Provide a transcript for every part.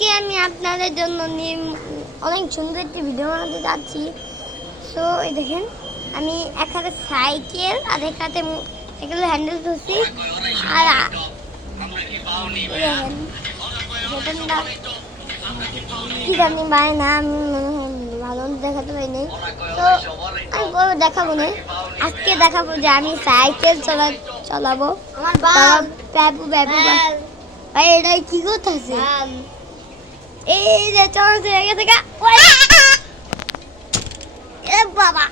আজকে আমি আপনাদের জন্য অনেক সুন্দর একটি ভিডিও বানাতে যাচ্ছি। সো এই দেখেন, আমি এক হাতে সাইকেল আর এক হাতে সাইকেলের হ্যান্ডেল ধরছি। আর দেখেন কি জানি পাই না, আমি মনে হয় ভালো দেখাতে পারিনি। তো আমি দেখাবো না, আজকে দেখাবো যে আমি সাইকেল চালাবো। আমার বাবু ভাই এটাই কি করতেছে? এই যে চলছে গেছে গা এ বাবা,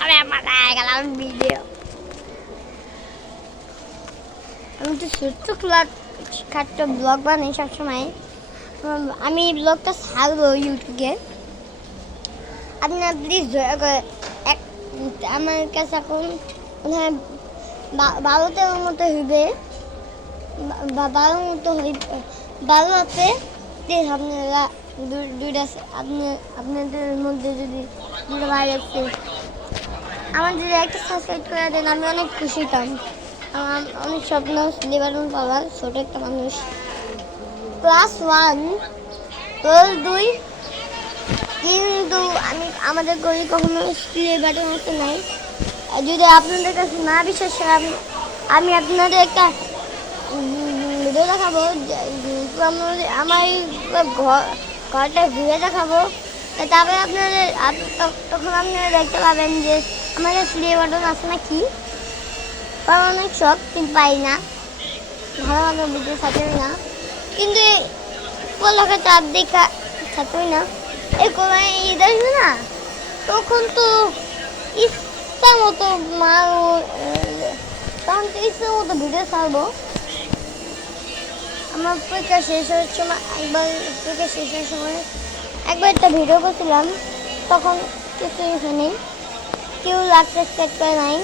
আমি আমার গেলাম ভিডিও। আমি তো ছোট্ট খাট্ট ব্লগ বানাই সবসময়। আমি ব্লগটা ছাড়বো ইউটিউবে। আপনার প্লিজ দয়া করে আমার কাছে এখন বারোটার মতো হইবে, 12 মতো হইবে, 12 আছে। প্লিজ আপনারা দুইটা আপনাদের মধ্যে যদি দুটো ভাই আছে আমার যদি একটা সাবস্ক্রাইব করে দেন, আমি অনেক খুশি হতাম। আমার অনেক স্বপ্ন লিবারন পাওয়ার, ছোট একটা মানুষ, ক্লাস 1 ক্লাস 2, কিন্তু আমাদের গড়ি কখনো স্কুলের বাটন মতো নাই। যদি আপনাদের কাছে না বিশ্বাস হয়, আমি আপনাদের একটা ভিডিও দেখাবো, আমার ঘরটা ঘুরে দেখাবো। তারপরে তখন আপনারা দেখতে পাবেন যে আমার কাছে প্লে বাটন আছে না কি। কারণ অনেক শখ, কিন্তু পাই না, ভালো ভালো ভিডিও থাকবে না, কিন্তু পড়ালেখা চাপ দেখা থাকবে না। এই কোরআন ঈদ আসবে না, তখন তো ইচ্ছা মতো তখন তো ইচ্ছা মতো ভিডিও ছাড়বো। আমার পরীক্ষা শেষ হওয়ার সময় একবার একটা ভিডিও করছিলাম, তখন কিছুই হয়নি, কেউ সাবস্ক্রাইব করে নাই,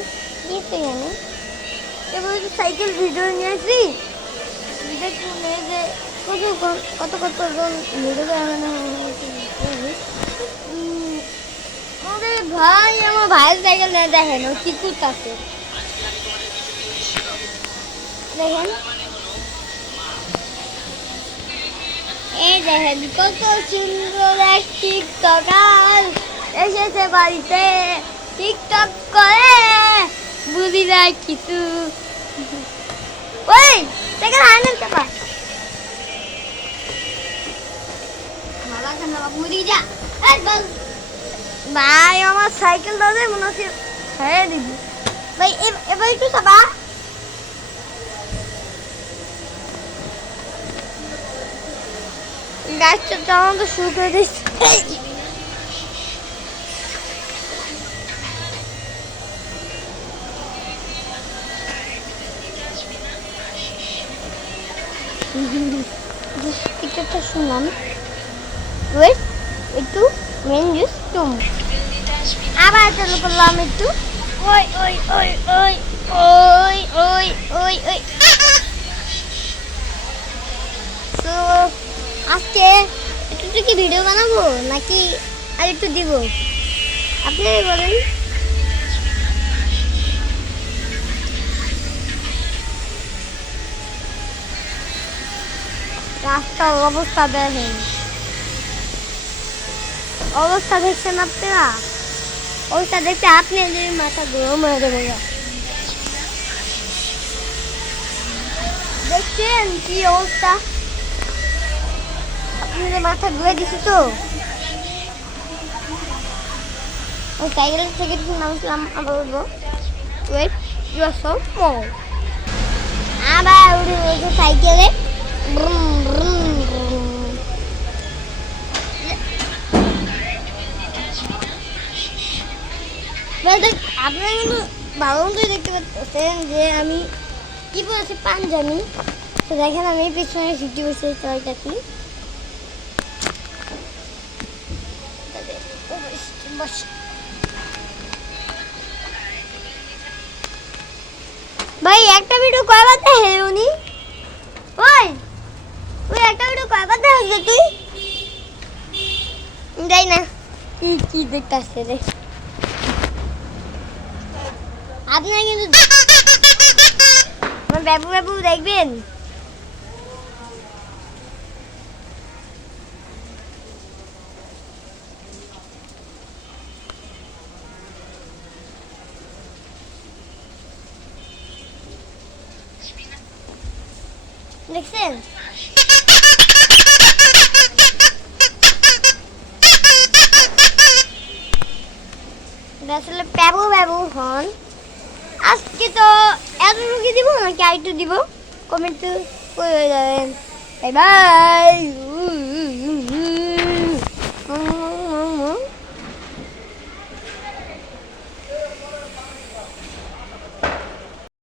কিছুই হয়নি। এবার সাইকেল ভিডিও নিয়ে আসি, ভিডিও নিয়ে যে কত ভিডিও বানানো ভাই, আমার ভাইয়ের সাইকেল না দেখেন ও কি করতেছে দেখেন। এই দেখেন কত সুন্দর এক টিকটকার এসেছে বাড়িতে, টিকটক করে বুঝি না কিছু। ওই সাইকেল হ্যান্ডেল চাপা ভাই, আমার সাইকেল দাদা মনে হচ্ছে ছেড়ে দিবি ভাই। এবার একটু চাপা। গাছটা চালানো তো শুরু করে দিচ্ছে। টিকিটটা শুনলাম, ওয়েট একটু মেন জুস টুম আবার চালু করলাম একটু। ওই ওই ওই ওই ওই ওই ওই ওই তো আজকে একটু কি ভিডিও বানাবো নাকি আর একটু দিব, আপনারাই বলেন। রাস্তার অবস্থা দেখেন, অবস্থা দেখছেন আপনারা, অবস্থা দেখতে আপনাদের মাথা গরম হয়ে যাবে। দেখছেন কি অবস্থা, আপনাদের মাথা ঘুরে দিচ্ছে তো। ওই সাইকেল থেকে নামছিলাম, আবার উঠবো, wait you are so small, আবার উঠে রয়েছে সাইকেলে। আপনারা কিন্তু ভালো মতোই দেখতে পাচ্ছেন যে আমি কি পরেছি, পাঞ্জাবি। তো দেখেন আমি পিছনে সিটি বসে চলতেছি। ভাই একটা ভিডিও কয়বার দেখে উনি? ওই তুই একটা ভিডিও কয়বার দেখে তুই? যাই না কি দেখতে আসছে রে আপনারা, কিন্তু বাবু দেখবেন। দেখছেন? এটা আসলে প্যাবু প্যাবু হন। আজকে তো এতটুকু দিব নাকি আরেকটু দিব? কমেন্ট করে যাবেন। Bye bye.